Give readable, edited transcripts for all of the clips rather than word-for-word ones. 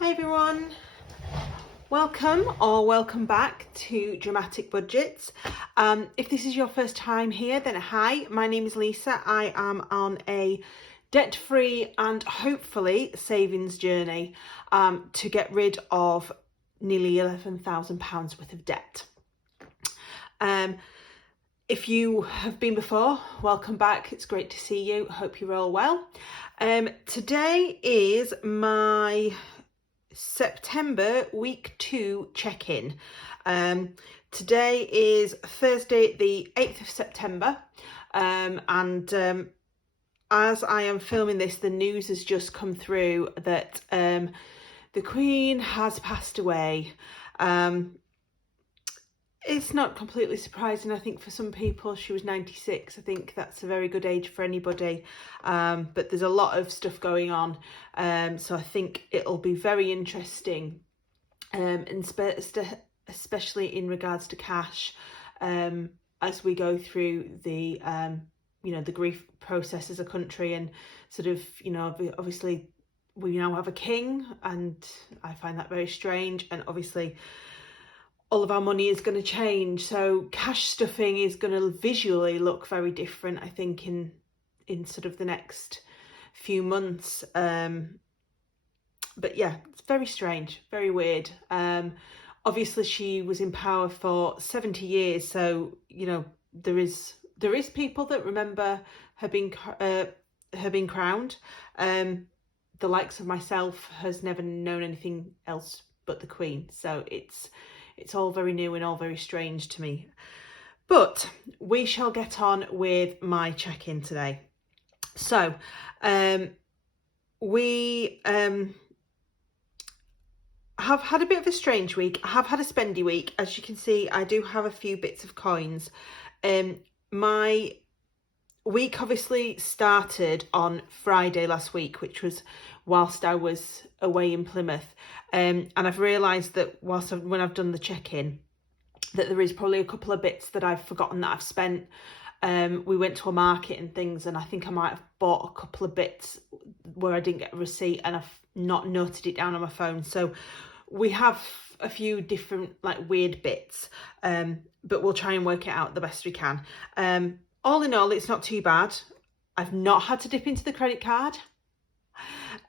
Hi everyone, welcome back to Dramatic Budgets. If this is your first time here, then hi, my name is Lisa. I am on a debt-free and hopefully savings journey to get rid of nearly £11,000 worth of debt. If you have been before, welcome back. It's great to see you. Hope you're all well. Today is my September week 2 check-in. Today is Thursday the 8th of September, and as I am filming this, the news has just come through that the Queen has passed away. It's not completely surprising. I think for some people, she was 96. I think that's a very good age for anybody. But there's a lot of stuff going on. So I think it'll be very interesting, and especially in regards to cash, as we go through the, the grief process as a country, and sort of, obviously we now have a king, and I find that very strange. And obviously all of our money is going to change, so cash stuffing is going to visually look very different, I think, in sort of the next few months. But yeah, it's very strange, very weird. Obviously she was in power for 70 years, so there is people that remember her being crowned. The likes of myself has never known anything else but the Queen, so it's all very new and all very strange to me. But we shall get on with my check-in today. So we have had a bit of a strange week. I have had a spendy week. As you can see, I do have a few bits of coins. My week obviously started on Friday last week, which was whilst I was away in Plymouth, and I've realised that when I've done the check-in, that there is probably a couple of bits that I've forgotten that I've spent. We went to a market and things, and I think I might have bought a couple of bits where I didn't get a receipt, and I've not noted it down on my phone. So we have a few different weird bits, but we'll try and work it out the best we can. All in all, it's not too bad. I've not had to dip into the credit card.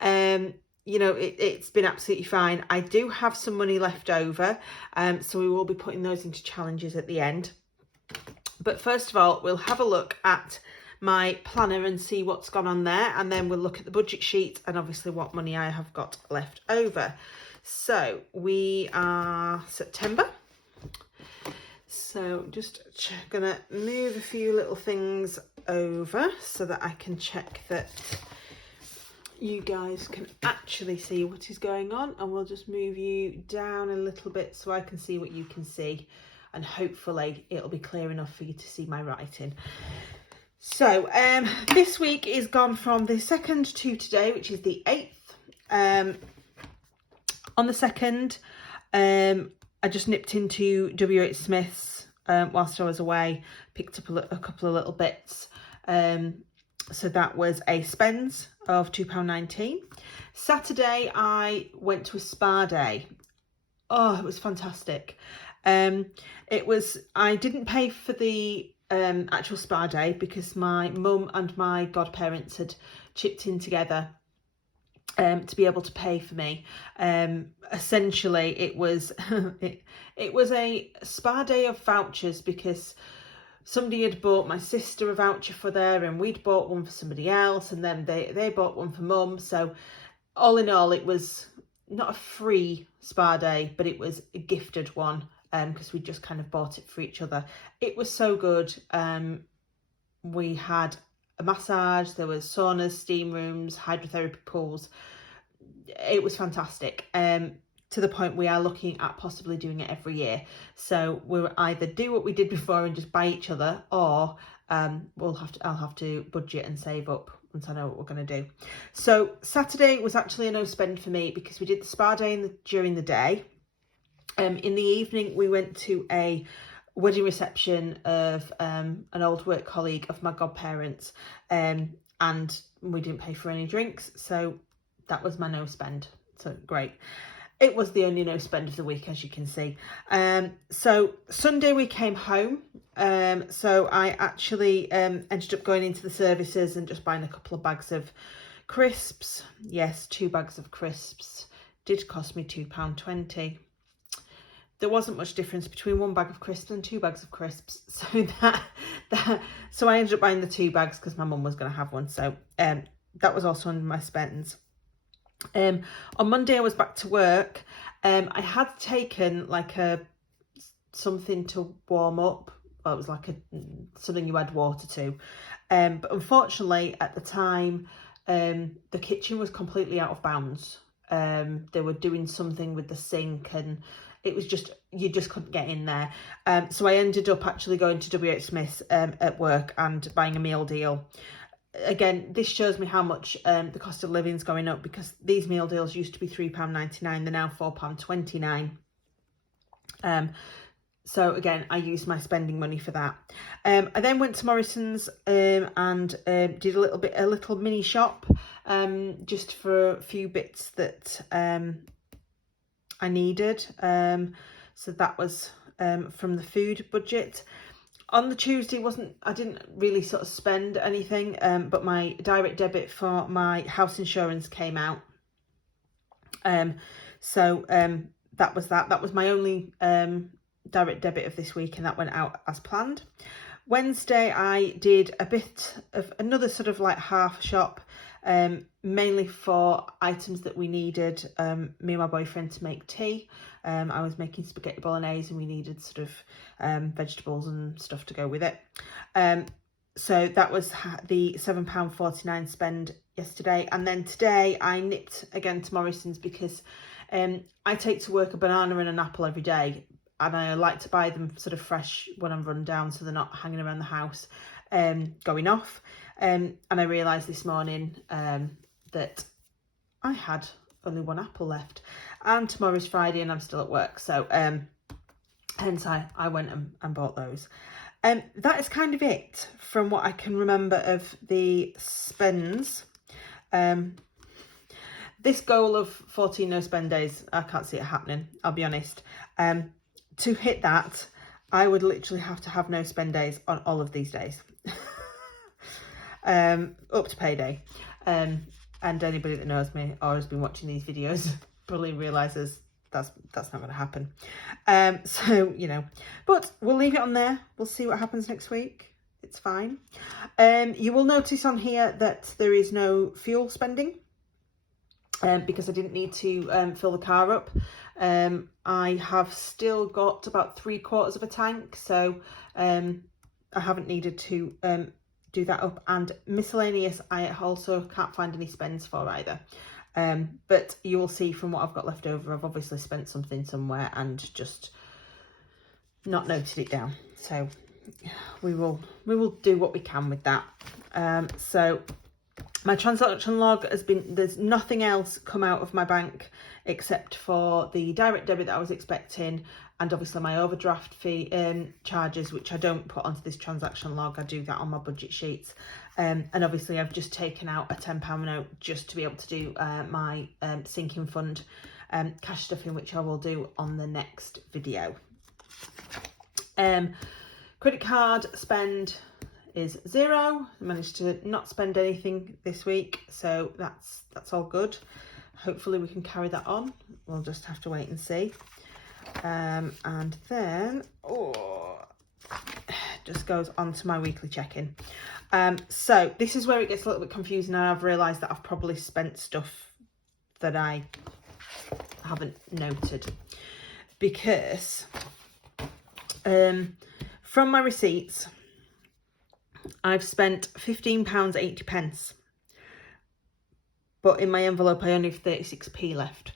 It's been absolutely fine. I do have some money left over, so we will be putting those into challenges at the end. But first of all, we'll have a look at my planner and see what's gone on there, and then we'll look at the budget sheet and obviously what money I have got left over. So we are September. So I'm just gonna move a few little things over so that I can check that you guys can actually see what is going on, and we'll just move you down a little bit so I can see what you can see, and hopefully it'll be clear enough for you to see my writing. So this week is gone from the 2nd to today, which is the 8th. On the 2nd, I just nipped into WH Smith's whilst I was away, picked up a couple of little bits. So that was a spends of £2.19. Saturday, I went to a spa day. Oh, it was fantastic. I didn't pay for the actual spa day because my mum and my godparents had chipped in together to be able to pay for me. Essentially, it was it was a spa day of vouchers because somebody had bought my sister a voucher for there, and we'd bought one for somebody else, and then they bought one for mum. So all in all, it was not a free spa day, but it was a gifted one, because we just kind of bought it for each other. It was so good. We had a massage, there was saunas, steam rooms, hydrotherapy pools. It was fantastic. To the point we are looking at possibly doing it every year. So we'll either do what we did before and just buy each other, or I'll have to budget and save up once I know what we're going to do. So Saturday was actually a no spend for me because we did the spa day during the day. In the evening we went to a wedding reception of an old work colleague of my godparents, and we didn't pay for any drinks, so that was my no spend. So great. It was the only no spend of the week, as you can see. So Sunday we came home. So I actually ended up going into the services and just buying a couple of bags of crisps. Yes, 2 bags of crisps. Did cost me £2.20. There wasn't much difference between 1 bag of crisps and 2 bags of crisps. So so I ended up buying the 2 bags because my mum was going to have one. So that was also under my spends. On Monday I was back to work. I had taken like something to warm up. Well, it was like something you add water to. But unfortunately at the time, the kitchen was completely out of bounds. They were doing something with the sink and it was just, you just couldn't get in there. So I ended up actually going to WH Smith's at work and buying a meal deal. Again, this shows me how much the cost of living is going up, because these meal deals used to be £3.99, they're now £4.29. So again, I used my spending money for that. I then went to Morrison's and did a little mini shop, just for a few bits that I needed. So that was from the food budget. On the Tuesday I didn't really sort of spend anything, but my direct debit for my house insurance came out. So that was that. That was my only direct debit of this week, and that went out as planned. Wednesday I did a bit of another sort of like half shop, mainly for items that we needed, me and my boyfriend, to make tea. I was making spaghetti bolognese and we needed sort of vegetables and stuff to go with it. So that was the £7.49 spend yesterday. And then today I nipped again to Morrison's because I take to work a banana and an apple every day, and I like to buy them sort of fresh when I'm run down so they're not hanging around the house going off. And I realised this morning that I had only 1 apple left, and tomorrow's Friday and I'm still at work, so hence I went and bought those. That is kind of it from what I can remember of the spends. This goal of 14 no spend days, I can't see it happening, I'll be honest. To hit that, I would literally have to have no spend days on all of these days. Up to payday. And anybody that knows me or has been watching these videos probably realises that's not going to happen. So, you know, but we'll leave it on there. We'll see what happens next week. It's fine. You will notice on here that there is no fuel spending, because I didn't need to fill the car up. I have still got about 3/4 of a tank, so I haven't needed to do that up. And miscellaneous, I also can't find any spends for either. But you will see from what I've got left over, I've obviously spent something somewhere and just not noted it down. So we will do what we can with that. So my transaction log has been, there's nothing else come out of my bank except for the direct debit that I was expecting, and obviously my overdraft fee charges, which I don't put onto this transaction log. I do that on my budget sheets. And obviously I've just taken out a £10 note just to be able to do my sinking fund cash stuffing, which I will do on the next video. Credit card spend is 0. I managed to not spend anything this week, so that's all good. Hopefully we can carry that on. We'll just have to wait and see. And then just goes on to my weekly check-in. So this is where it gets a little bit confusing, and I've realised that I've probably spent stuff that I haven't noted, because from my receipts I've spent £15.80, but in my envelope I only have 36p left.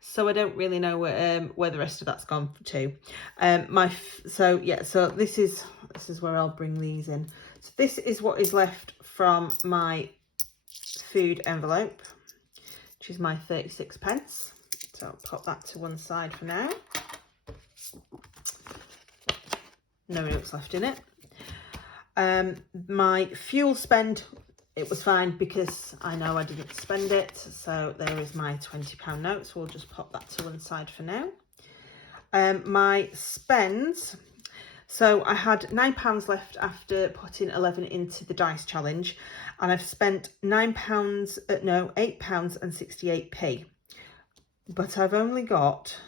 So I don't really know where the rest of that's gone to. So this is where I'll bring these in. So this is what is left from my food envelope, which is my 36p. So I'll pop that to one side for now. No notes left in it. My fuel spend it was fine because I know I didn't spend it. So there is my £20 note. So we'll just pop that to one side for now. My spends. So I had £9 left after putting 11 into the dice challenge, and I've spent £8.68. But I've only got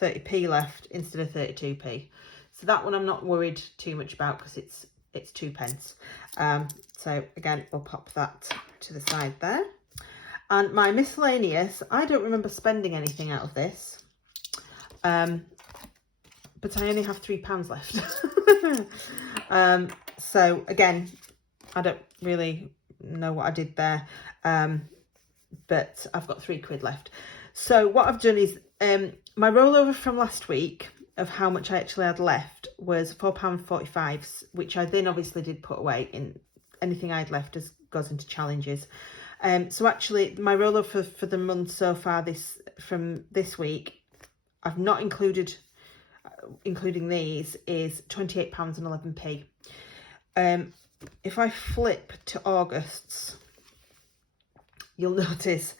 30p left instead of 32p. So that one I'm not worried too much about because it's 2p. So again, we'll pop that to the side there. And my miscellaneous, I don't remember spending anything out of this. But I only have £3 left. So again, I don't really know what I did there. But I've got £3 left. So what I've done is, my rollover from last week of how much I actually had left was £4.45, which I then obviously did put away. In anything I'd left goes into challenges. So actually my rollover for the month so far from this week, I've not including these, is £28.11. If I flip to August's, you'll notice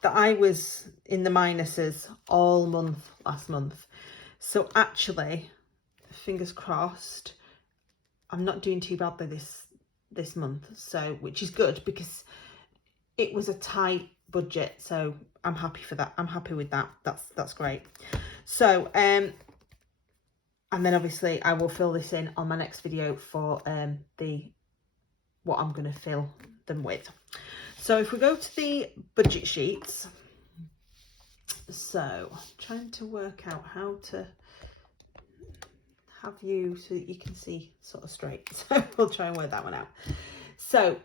that I was in the minuses all month last month. So actually, fingers crossed, I'm not doing too badly this month. So, which is good because it was a tight budget. So I'm happy for that. I'm happy with that. That's great. So, and then obviously I will fill this in on my next video for what I'm going to fill them with. So if we go to the budget sheets, so trying to work out how to have you so that you can see sort of straight. So we'll try and work that one out. So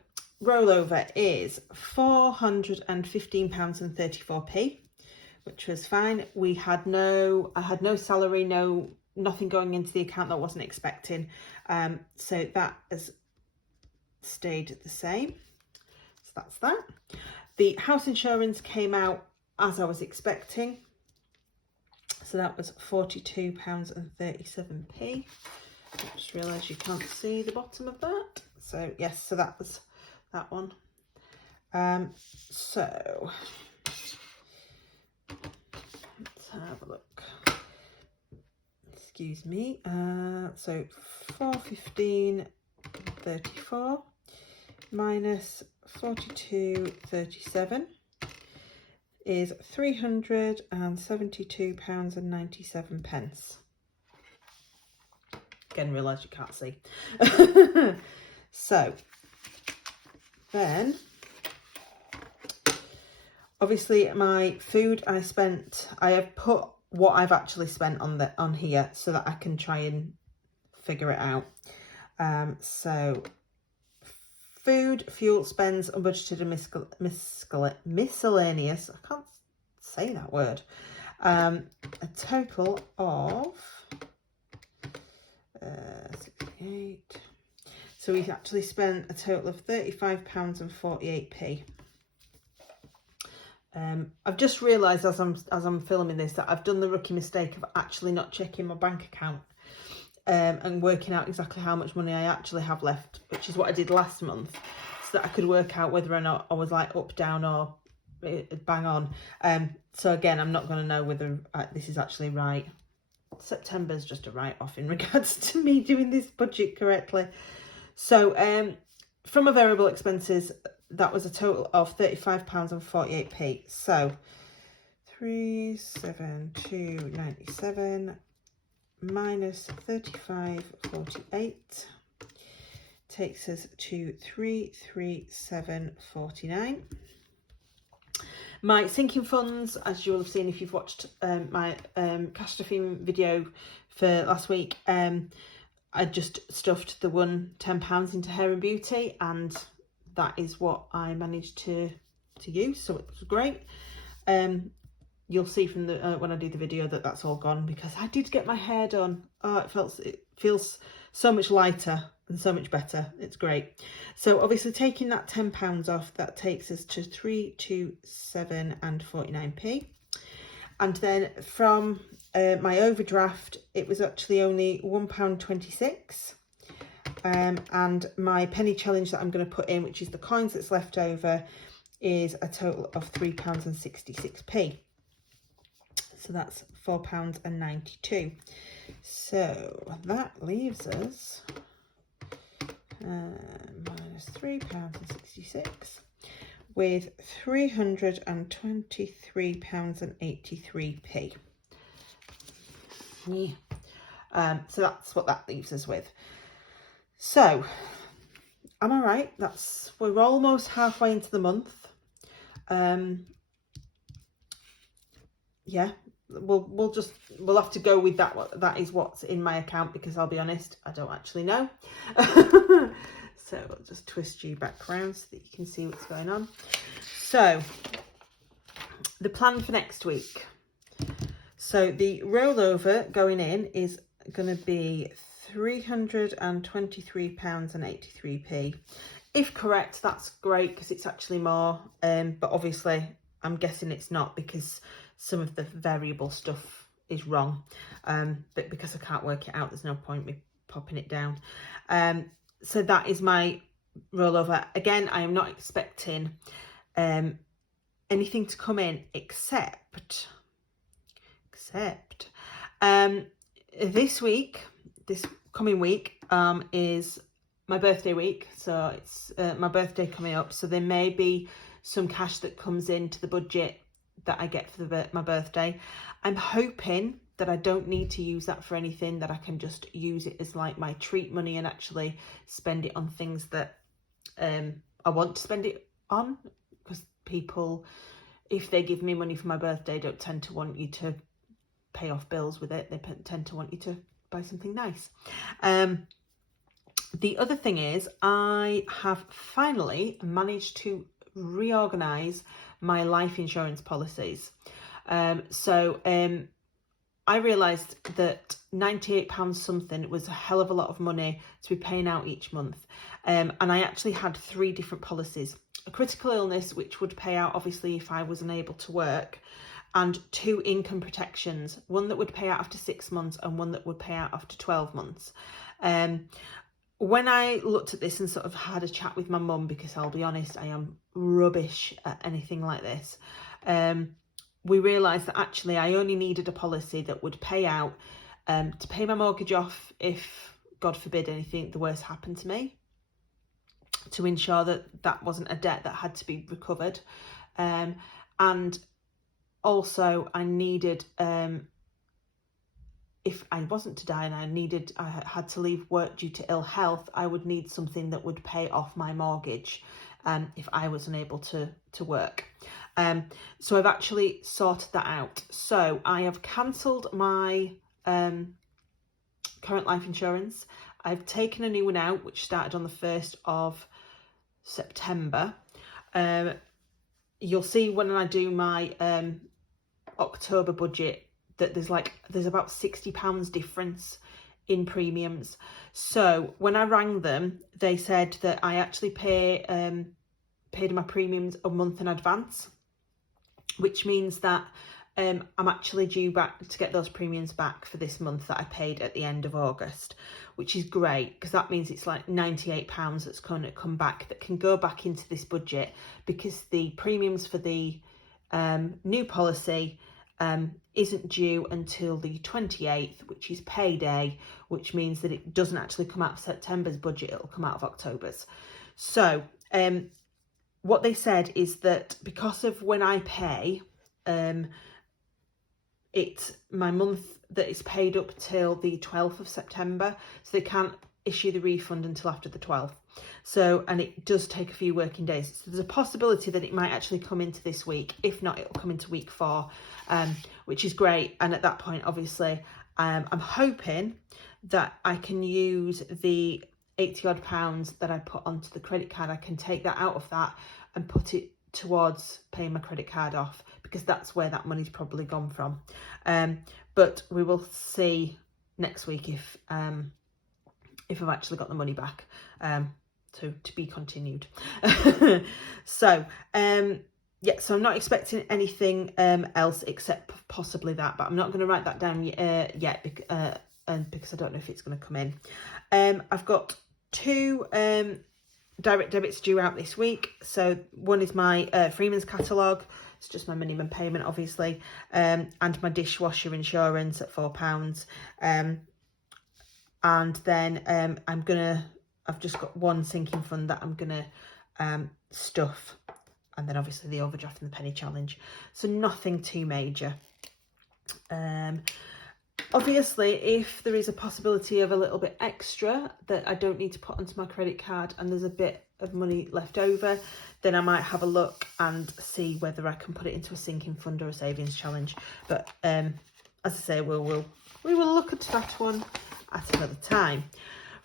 rollover is £415.34, which was fine. I had no salary, nothing going into the account that I wasn't expecting. So that has stayed the same. So that's that. The house insurance came out as I was expecting. So that was £42.37. I just realised you can't see the bottom of that. So yes, so that was that one. So let's have a look. Excuse me. So 415.34 minus 42.37 is £372.97. Again, realise you can't see. So then, obviously my food I have put what I've actually spent on here so that I can try and figure it out. So food, fuel, spends, unbudgeted and miscellaneous. I can't say that word. A total of 68. So we've actually spent a total of £35.48. I've just realised as I'm filming this that I've done the rookie mistake of actually not checking my bank account and working out exactly how much money I actually have left, which is what I did last month, so that I could work out whether or not I was like up, down or bang on. So again, I'm not going to know whether this is actually right. September's just a write-off in regards to me doing this budget correctly. So from my variable expenses, that was a total of £35.48. So 372.97 minus 35.48 takes us to 337.49. My sinking funds, as you'll have seen if you've watched my catastrophe video for last week, I just stuffed the £10 into Hair and Beauty, and that is what I managed to use, so it was great. You'll see from the when I do the video that that's all gone because I did get my hair done. Oh, it feels so much lighter and so much better. It's great. So obviously taking that £10 off, that takes us to 327.49. And then from my overdraft, it was actually only £1.26. and my penny challenge that I'm going to put in, which is the coins that's left over, is a total of £3.66. So that's £4.92. So that leaves us minus £3.66 with £323.83. Yeah. So that's what that leaves us with. So am I right? We're almost halfway into the month. Yeah, we'll have to go with that. That is what's in my account, because I'll be honest, I don't actually know. So I'll just twist you back around so that you can see what's going on. So the plan for next week. So the rollover going in is going to be £323.83. If correct, that's great, because it's actually more, but obviously I'm guessing it's not, because some of the variable stuff is wrong, but because I can't work it out, there's no point me popping it down. So that is my rollover. Again, I am not expecting anything to come in except this coming week is my birthday week, so it's my birthday coming up, so there may be some cash that comes into the budget that I get for my birthday. I'm hoping that I don't need to use that for anything, that I can just use it as like my treat money and actually spend it on things that I want to spend it on, because people, if they give me money for my birthday, don't tend to want you to pay off bills with it. They tend to want you to buy something nice. The other thing is, I have finally managed to reorganise my life insurance policies. I realised that £98 something was a hell of a lot of money to be paying out each month. And I actually had 3 different policies. A critical illness, which would pay out obviously if I was unable to work, and 2 income protections, one that would pay out after 6 months and one that would pay out after 12 months. When I looked at this and sort of had a chat with my mum, because I'll be honest, I am rubbish at anything like this, we realised that actually I only needed a policy that would pay out to pay my mortgage off if, God forbid, anything the worst happened to me, to ensure that that wasn't a debt that had to be recovered, and also I needed, if I wasn't to die and I had to leave work due to ill health, I would need something that would pay off my mortgage if I was unable to work. So I've actually sorted that out. So I have cancelled my current life insurance. I've taken a new one out, which started on the 1st of September. You'll see when I do my October budget that there's about £60 difference in premiums. So when I rang them, they said that I actually paid my premiums a month in advance, which means that I'm actually due back to get those premiums back for this month that I paid at the end of August, which is great, because that means it's like £98 that's going to come back, that can go back into this budget, because the premiums for the new policy isn't due until the 28th, which is payday, which means that it doesn't actually come out of September's budget, it'll come out of October's. So what they said is that because of when I pay, it's my month that is paid up till the 12th of September, so they can't issue the refund until after the 12th. So, and it does take a few working days. So there's a possibility that it might actually come into this week. If not, it'll come into week 4, which is great. And at that point, obviously, I'm hoping that I can use the 80 odd pounds that I put onto the credit card. I can take that out of that and put it towards paying my credit card off, because that's where that money's probably gone from. But we will see next week if I've actually got the money back. To be continued. So yeah, so I'm not expecting anything else except possibly that, but I'm not going to write that down yet, because I don't know if it's going to come in. I've got 2 direct debits due out this week. So one is my Freeman's catalogue. It's just my minimum payment, obviously, and my dishwasher insurance at £4. And then I've just got one sinking fund that I'm gonna stuff, and then obviously the overdraft and the penny challenge. So nothing too major. Obviously, if there is a possibility of a little bit extra that I don't need to put onto my credit card and there's a bit of money left over, then I might have a look and see whether I can put it into a sinking fund or a savings challenge. But as I say, we will look at that one at another time.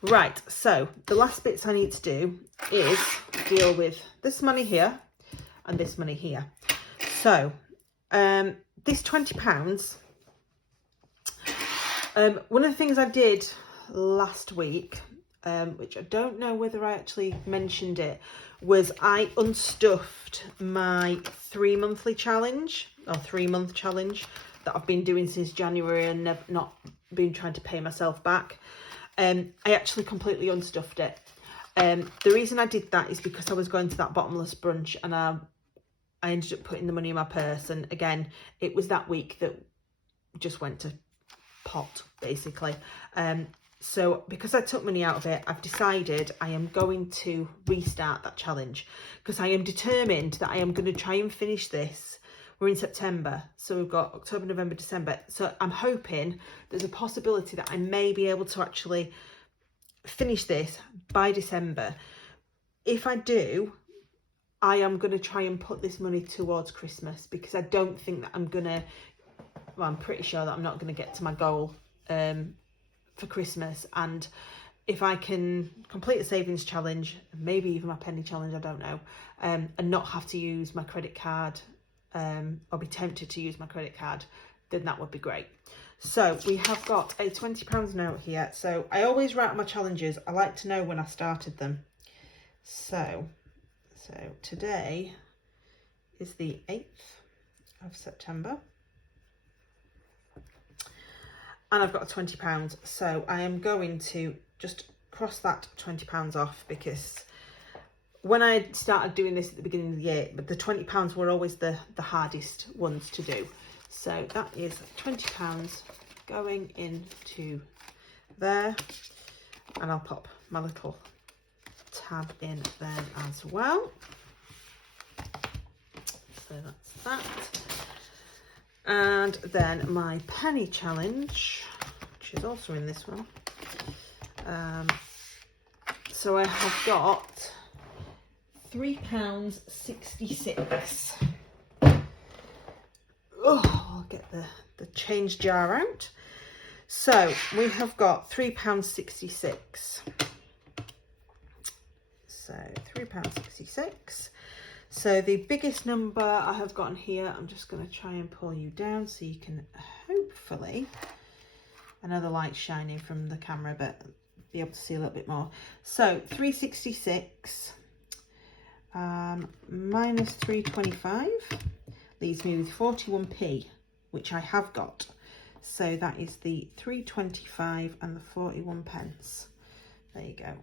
Right, so the last bits I need to do is deal with this money here and this money here. So this £20, one of the things I did last week, which I don't know whether I actually mentioned it, was I unstuffed my 3-monthly challenge, or 3-month challenge that I've been doing since January and not been trying to pay myself back. I actually completely unstuffed it. The reason I did that is because I was going to that bottomless brunch and I ended up putting the money in my purse, and again, it was that week that just went to pot, basically. So because I took money out of it, I've decided I am going to restart that challenge, because I am determined that I am going to try and finish this. We're in September, so we've got October, November, December. So I'm hoping there's a possibility that I may be able to actually finish this by December. If I do, I am going to try and put this money towards Christmas, because I don't think that I'm pretty sure that I'm not going to get to my goal for Christmas. And if I can complete a savings challenge, maybe even my penny challenge, I don't know, and not have to use my credit card, or be tempted to use my credit card, then that would be great. So we have got a £20 note here. So I always write my challenges. I like to know when I started them. So today is the 8th of September. And I've got a £20. So I am going to just cross that £20 off, because when I started doing this at the beginning of the year, but the £20 were always the hardest ones to do. So that is £20 going into there, and I'll pop my little tab in there as well. So that's that. And then my penny challenge, which is also in this one. So I have got £3.66. Oh, I'll get the change jar out. So we have got £3.66. So £3.66. So the biggest number I have gotten here, I'm just going to try and pull you down so you can hopefully, I know the light's shining from the camera, but be able to see a little bit more. So 366 minus 325 leaves me with 41p, which I have got. So that is the 325 and the 41 pence. There you go.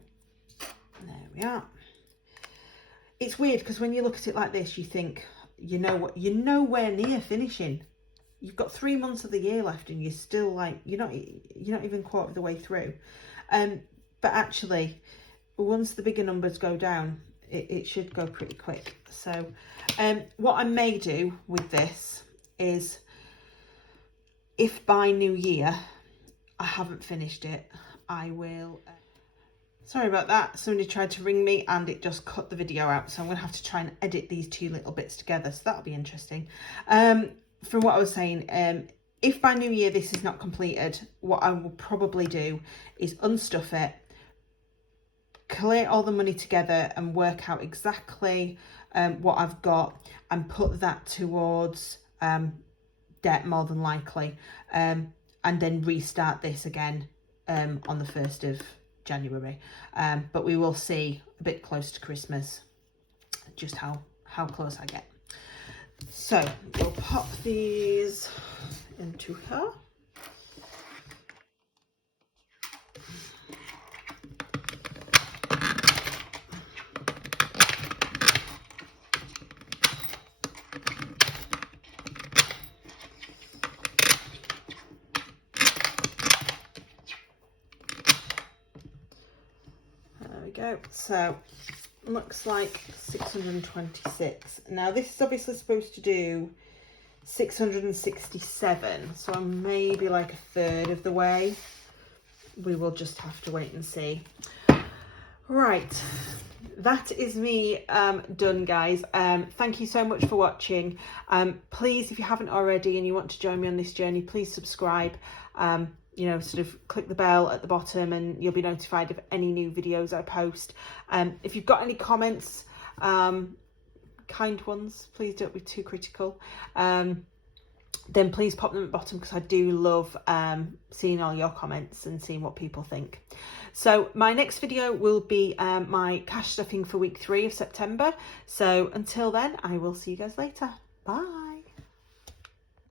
There we are. It's weird because when you look at it like this, you think, you know what, you're nowhere near finishing. You've got 3 months of the year left and you're still like, you're not even quarter of the way through. But actually, once the bigger numbers go down, it should go pretty quick. So what I may do with this is, if by New Year I haven't finished it, I will... Sorry about that, somebody tried to ring me and it just cut the video out, so I'm going to have to try and edit these two little bits together, so that'll be interesting. From what I was saying, if by New Year this is not completed, what I will probably do is unstuff it, collate all the money together and work out exactly what I've got and put that towards debt, more than likely, and then restart this again on the 1st of January. But we will see a bit close to Christmas just how close I get. So we'll pop these into her. go. So looks like 626. Now this is obviously supposed to do 667, so I'm maybe like a third of the way. We will just have to wait and see. Right, that is me done, guys. Thank you so much for watching. Please, if you haven't already and you want to join me on this journey, please subscribe. You know, sort of click the bell at the bottom and you'll be notified of any new videos I post. If you've got any comments, kind ones, please don't be too critical. Then please pop them at the bottom, because I do love seeing all your comments and seeing what people think. So my next video will be my cash stuffing for week 3 of September. So until then, I will see you guys later. Bye.